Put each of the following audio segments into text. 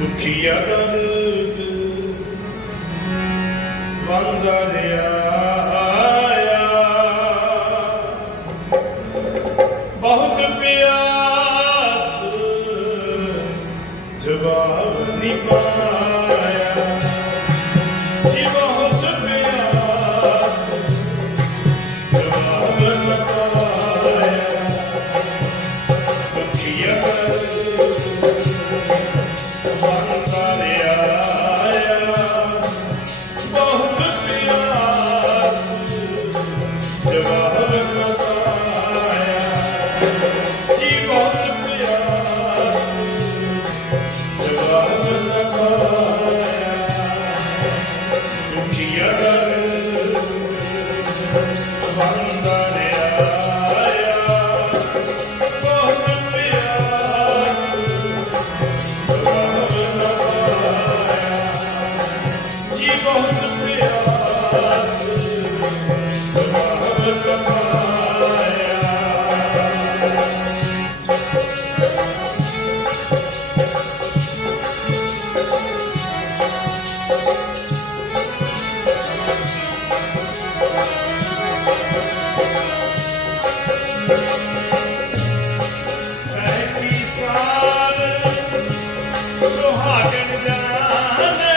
ਦੁਖੀਆ ਦਰਦ ਵੰਦਰਿਆ ਬਹੁਤ सुहागन जाना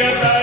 Yeah.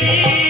You.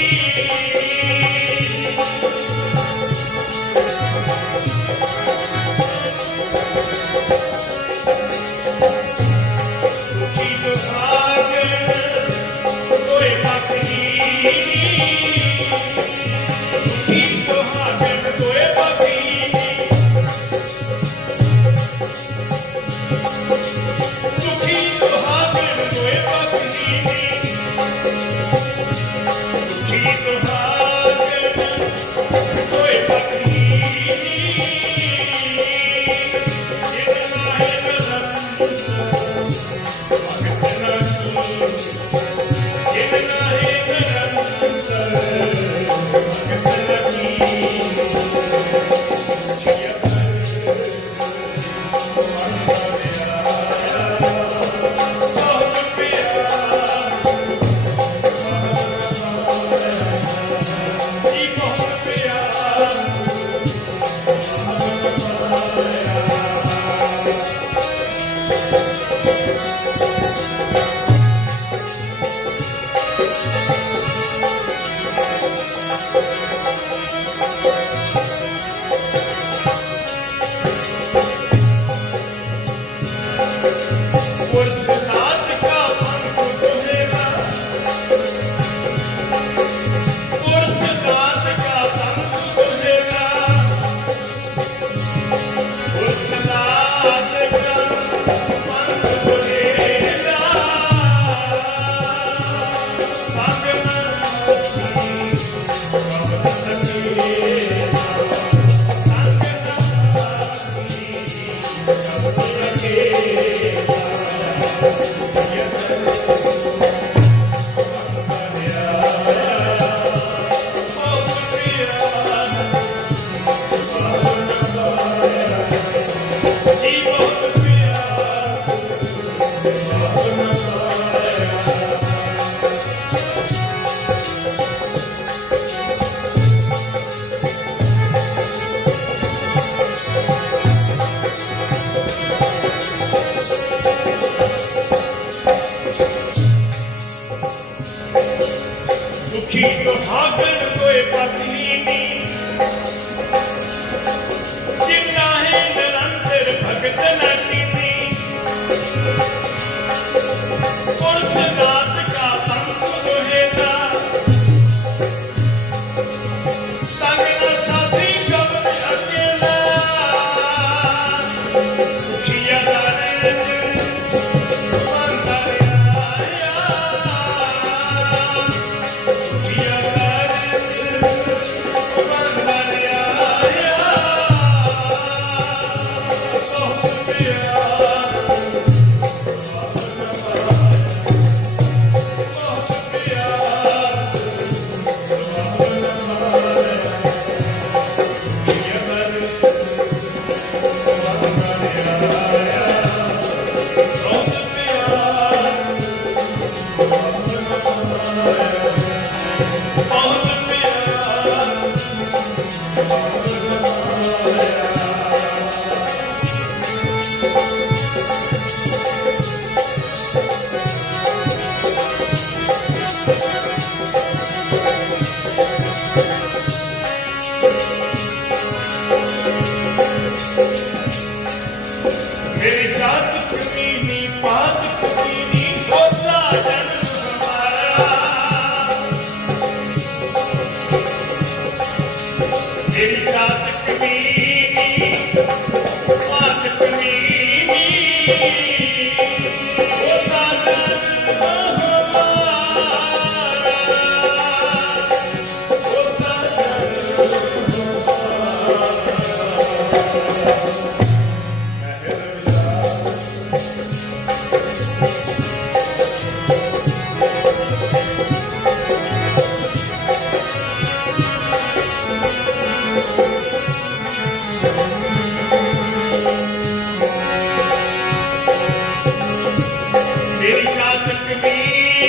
गुजरात में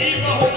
evil